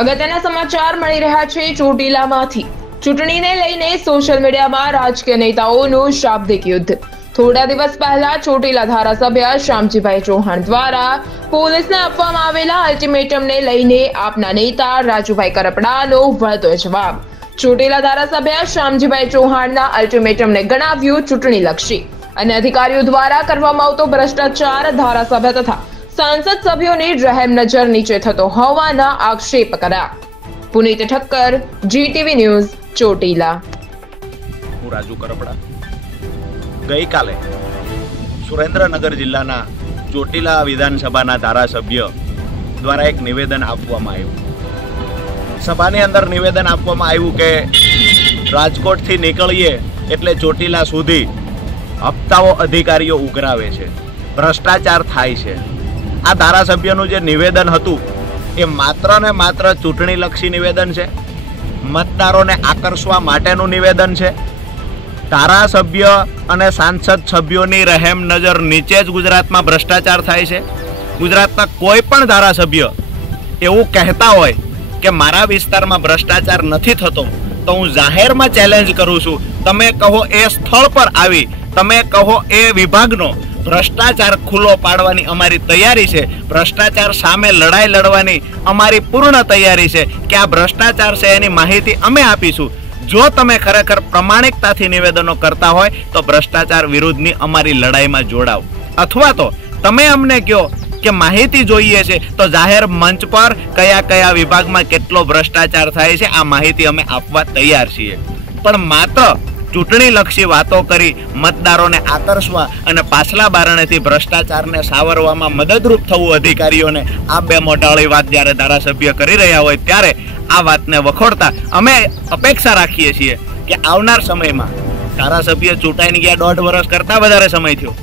અગત્યના સમાચાર મળી રહ્યા છે ચોટીલામાંથી। ચૂંટણીને લઈને સોશિયલ મીડિયામાં રાજકીય નેતાઓનું શાબ્દિક યુદ્ધ। થોડા દિવસ પહેલા ચોટીલા ધારાસભ્ય શામજીભાઈ ચૌહાણ દ્વારા પોલીસને આપવામાં આવેલા અલ્ટિમેટમને લઈને આપના નેતા રાજુભાઈ કરપડાનો વળતો જવાબ। ચોટીલા ધારાસભ્ય શામજીભાઈ ચૌહાણના અલ્ટિમેટમને ગણાવ્યું ચૂંટણીલક્ષી અને અધિકારીઓ દ્વારા કરવામાં આવતો ભ્રષ્ટાચાર ધારાસભ્ય તથા सांसद सभ्यों रहम नजर नीचे थतो होवाना आक्षेप कर्या। Puneet Thakkar, GTV news, Chotila. હું રાજુ કરપડા। ગઈકાલે સુરેન્દ્રનગર જિલ્લાના ચોટીલા વિધાનસભાના ધારાસભ્ય દ્વારા એક નિવેદન આપવામાં આવ્યું। સભાની અંદર નિવેદન આપવામાં આવ્યું કે રાજકોટથી નીકળીએ એટલે ચોટીલા સુધી હપ્તાઓ અધિકારીઓ ઉઘરાવે છે, ભ્રષ્ટાચાર થાય છે। આ ધારાસભ્યનું જે નિવેદન હતું એ માત્ર ને માત્ર ચૂંટણીલક્ષી નિવેદન છે, મતદારોને આકર્ષવા માટેનું નિવેદન છે। ધારાસભ્ય અને સાંસદ સભ્યોની રહેમ નજર નીચે જ ગુજરાતમાં ભ્રષ્ટાચાર થાય છે। ગુજરાતના કોઈ પણ ધારાસભ્ય એવું કહેતા હોય કે મારા વિસ્તારમાં ભ્રષ્ટાચાર નથી થતો તો હું જાહેરમાં ચેલેન્જ કરું છું, તમે કહો એ સ્થળ પર આવી, તમે કહો એ વિભાગનો ભ્રષ્ટાચાર ખુલ્લો પાડવાની અમારી તૈયારી છે, ભ્રષ્ટાચાર સામે લડાઈ લડવાની અમારી પૂર્ણ તૈયારી છે કે આ ભ્રષ્ટાચાર છે એની માહિતી અમે આપીશું। જો તમે ખરેખર પ્રમાણિકતાથી નિવેદનો કરતા હોય તો ભ્રષ્ટાચાર વિરુદ્ધની અમારી લડાઈમાં જોડાવ, અથવા તો તમે અમને કહો કે માહિતી જોઈએ છે તો જાહેર મંચ પર કયા કયા વિભાગમાં કેટલો ભ્રષ્ટાચાર થાય છે આ માહિતી અમે આપવા તૈયાર છીએ। પણ માત્ર ચૂંટણીલક્ષી વાતો કરી મતદારોને આકર્ષવા અને પાછલા બારણેથી ભ્રષ્ટાચારને સાવરવામાં મદદરૂપ થવું અધિકારીઓને આ બે મોટાળી વાત જ્યારે ધારાસભ્ય કરી રહ્યા હોય ત્યારે આ વાતને વખોડતા અમે અપેક્ષા રાખીએ છીએ કે આવનાર સમયમાં ધારાસભ્ય ચૂંટાઈને ગયા 1.5 વર્ષ કરતાં વધારે સમય થયો,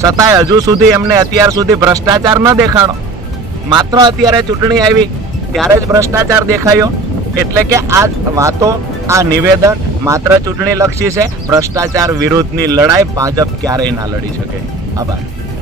છતાંય હજુ સુધી એમને અત્યાર સુધી ભ્રષ્ટાચાર ન દેખાણો। માત્ર અત્યારે ચૂંટણી આવી ત્યારે જ ભ્રષ્ટાચાર દેખાયો। એટલે કે આ વાતો, આ નિવેદન માત્ર ચૂંટણીલક્ષી છે, ભ્રષ્ટાચાર વિરુદ્ધની લડાઈ ભાજપ ક્યારેય ના લડી શકે। આભાર।